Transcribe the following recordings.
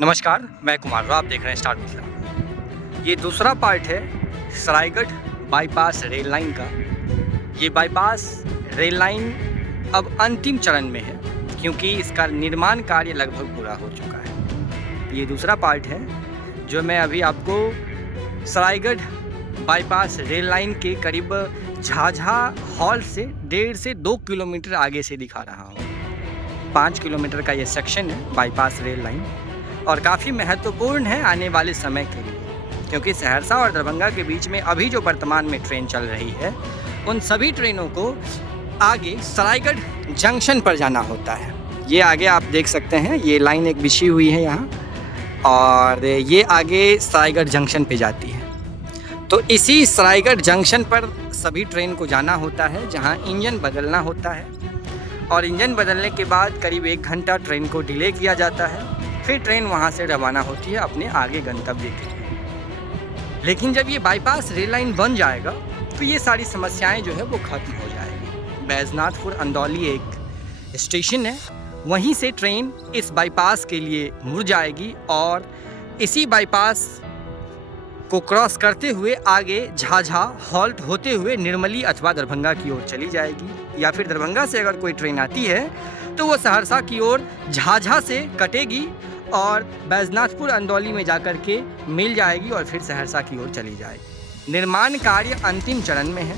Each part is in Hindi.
नमस्कार, मैं कुमार राव, आप देख रहे हैं स्टार मिथिला। ये दूसरा पार्ट है सरायगढ़ बाईपास रेल लाइन का। ये बाईपास रेल लाइन अब अंतिम चरण में है क्योंकि इसका निर्माण कार्य लगभग पूरा हो चुका है। ये दूसरा पार्ट है जो मैं अभी आपको सरायगढ़ बाईपास रेल लाइन के करीब झाझा हॉल से 1.5 से 2 किलोमीटर आगे से दिखा रहा हूँ। 5 किलोमीटर का ये सेक्शन है बाईपास रेल लाइन और काफ़ी महत्वपूर्ण है आने वाले समय के लिए, क्योंकि सहरसा और दरभंगा के बीच में अभी जो वर्तमान में ट्रेन चल रही है उन सभी ट्रेनों को आगे सरायगढ़ जंक्शन पर जाना होता है। ये आगे आप देख सकते हैं, ये लाइन एक बिछी हुई है यहाँ और ये आगे सरायगढ़ जंक्शन पे जाती है। तो इसी सरायगढ़ जंक्शन पर सभी ट्रेन को जाना होता है, जहाँ इंजन बदलना होता है और इंजन बदलने के बाद करीब 1 घंटा ट्रेन को डिले किया जाता है। फिर ट्रेन वहाँ से रवाना होती है अपने आगे गंतव्य के लिए। लेकिन जब ये बाईपास रेल लाइन बन जाएगा तो ये सारी समस्याएं जो है वो खत्म हो जाएगी। बैजनाथपुर अंदौली एक स्टेशन है, वहीं से ट्रेन इस बाईपास के लिए मुड़ जाएगी और इसी बाईपास को क्रॉस करते हुए आगे झाझा हॉल्ट होते हुए निर्मली अथवा दरभंगा की ओर चली जाएगी, या फिर दरभंगा से अगर कोई ट्रेन आती है तो वो सहरसा की ओर झाझा से कटेगी और बैजनाथपुर अंदौली में जाकर के मिल जाएगी और फिर सहरसा की ओर चली जाएगी। निर्माण कार्य अंतिम चरण में है।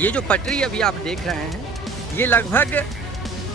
ये जो पटरी अभी आप देख रहे हैं ये लगभग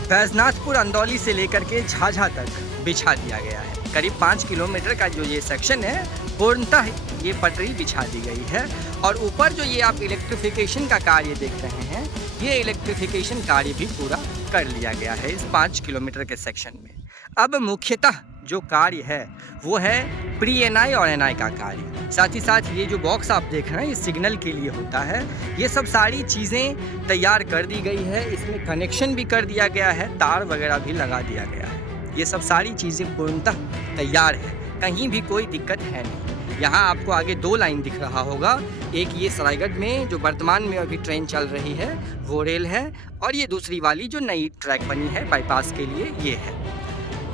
बैजनाथपुर अंदौली से लेकर के झाझा तक बिछा दिया गया है। करीब 5 किलोमीटर का जो ये सेक्शन है पूर्णतः ये पटरी बिछा दी गई है और ऊपर जो ये आप इलेक्ट्रिफिकेशन का कार्य देख रहे हैं ये इलेक्ट्रिफिकेशन कार्य भी पूरा कर लिया गया है इस 5 किलोमीटर के सेक्शन में। अब मुख्यतः जो कार्य है वो है प्री एनआई और एनआई का कार्य। साथ ही साथ ये जो बॉक्स आप देख रहे हैं ये सिग्नल के लिए होता है। ये सब सारी चीज़ें तैयार कर दी गई है, इसमें कनेक्शन भी कर दिया गया है, तार वगैरह भी लगा दिया गया है। ये सब सारी चीज़ें पूर्णतः तैयार है, कहीं भी कोई दिक्कत है नहीं। यहाँ आपको आगे 2 लाइन दिख रहा होगा, एक ये सरायगढ़ में जो वर्तमान में अभी ट्रेन चल रही है वो रेल है और ये दूसरी वाली जो नई ट्रैक बनी है बाईपास के लिए ये है।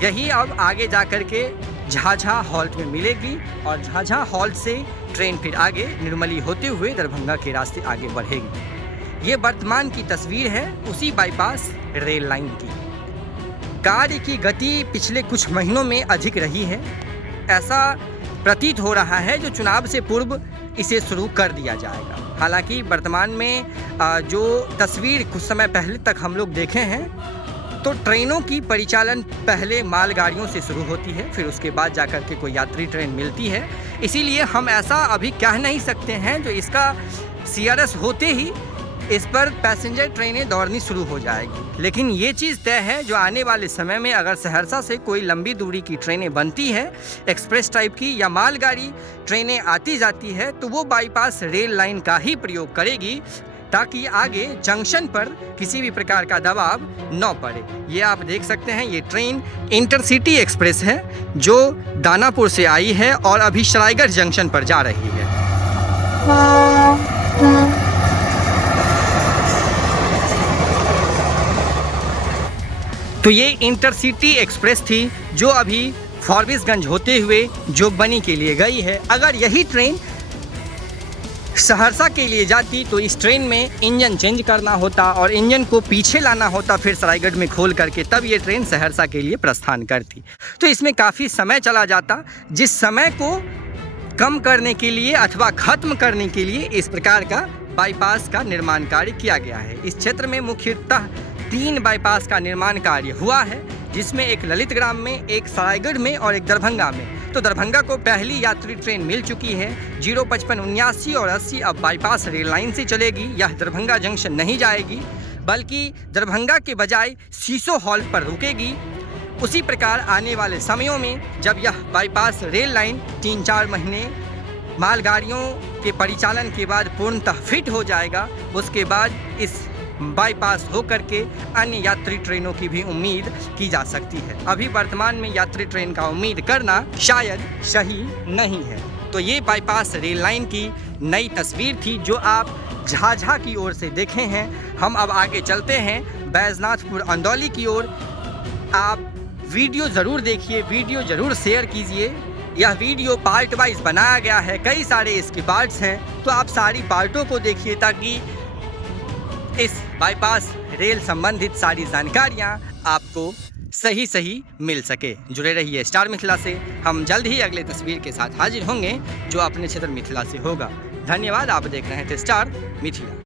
यही अब आगे जा कर के झाझा हॉल्ट में मिलेगी और झाझा हॉल्ट से ट्रेन फिर आगे निर्मली होते हुए दरभंगा के रास्ते आगे बढ़ेगी। ये वर्तमान की तस्वीर है उसी बाईपास रेल लाइन की। कार्य की गति पिछले कुछ महीनों में अधिक रही है, ऐसा प्रतीत हो रहा है जो चुनाव से पूर्व इसे शुरू कर दिया जाएगा। हालांकि वर्तमान में जो तस्वीर कुछ समय पहले तक हम लोग देखे हैं तो ट्रेनों की परिचालन पहले मालगाड़ियों से शुरू होती है, फिर उसके बाद जाकर के कोई यात्री ट्रेन मिलती है। इसीलिए हम ऐसा अभी कह नहीं सकते हैं जो इसका सीआरएस होते ही इस पर पैसेंजर ट्रेनें दौड़नी शुरू हो जाएगी। लेकिन ये चीज़ तय है जो आने वाले समय में अगर सहरसा से कोई लंबी दूरी की ट्रेनें बनती है एक्सप्रेस टाइप की या मालगाड़ी ट्रेनें आती जाती है तो वो बाईपास रेल लाइन का ही प्रयोग करेगी ताकि आगे जंक्शन पर किसी भी प्रकार का दबाव न पड़े। ये आप देख सकते हैं ये ट्रेन इंटरसिटी एक्सप्रेस है जो दानापुर से आई है और अभी सरायगढ़ जंक्शन पर जा रही है। तो ये इंटरसिटी एक्सप्रेस थी जो अभी फॉरबिसगंज होते हुए जोगबनी के लिए गई है। अगर यही ट्रेन सहरसा के लिए जाती तो इस ट्रेन में इंजन चेंज करना होता और इंजन को पीछे लाना होता फिर सरायगढ़ में खोल करके, तब ये ट्रेन सहरसा के लिए प्रस्थान करती। तो इसमें काफ़ी समय चला जाता, जिस समय को कम करने के लिए अथवा ख़त्म करने के लिए इस प्रकार का बाईपास का निर्माण कार्य किया गया है। इस क्षेत्र में मुख्यतः 3 बाईपास का निर्माण कार्य हुआ है, जिसमें एक ललित ग्राम में, एक सरायगढ़ में और एक दरभंगा में। तो दरभंगा को पहली यात्री ट्रेन मिल चुकी है। 055, 79 और 80 अब बाईपास रेल लाइन से चलेगी। यह दरभंगा जंक्शन नहीं जाएगी बल्कि दरभंगा के बजाय सीसो हॉल्ट पर रुकेगी। उसी प्रकार आने वाले समयों में जब यह बाईपास रेल लाइन 3-4 महीने मालगाड़ियों के परिचालन के बाद पूर्णतः फिट हो जाएगा, उसके बाद इस बाईपास होकर के अन्य यात्री ट्रेनों की भी उम्मीद की जा सकती है। अभी वर्तमान में यात्री ट्रेन का उम्मीद करना शायद सही नहीं है। तो ये बाईपास रेल लाइन की नई तस्वीर थी जो आप झाझा की ओर से देखे हैं। हम अब आगे चलते हैं बैजनाथपुर अंदौली की ओर। आप वीडियो ज़रूर देखिए, वीडियो ज़रूर शेयर कीजिए। यह वीडियो पार्ट वाइज बनाया गया है, कई सारे इसके पार्ट्स हैं, तो आप सारी पार्टों को देखिए ताकि इस बाईपास रेल संबंधित सारी जानकारियाँ आपको सही मिल सके। जुड़े रहिए स्टार मिथिला से। हम जल्द ही अगले तस्वीर के साथ हाजिर होंगे जो अपने क्षेत्र मिथिला से होगा। धन्यवाद। आप देख रहे थे स्टार मिथिला।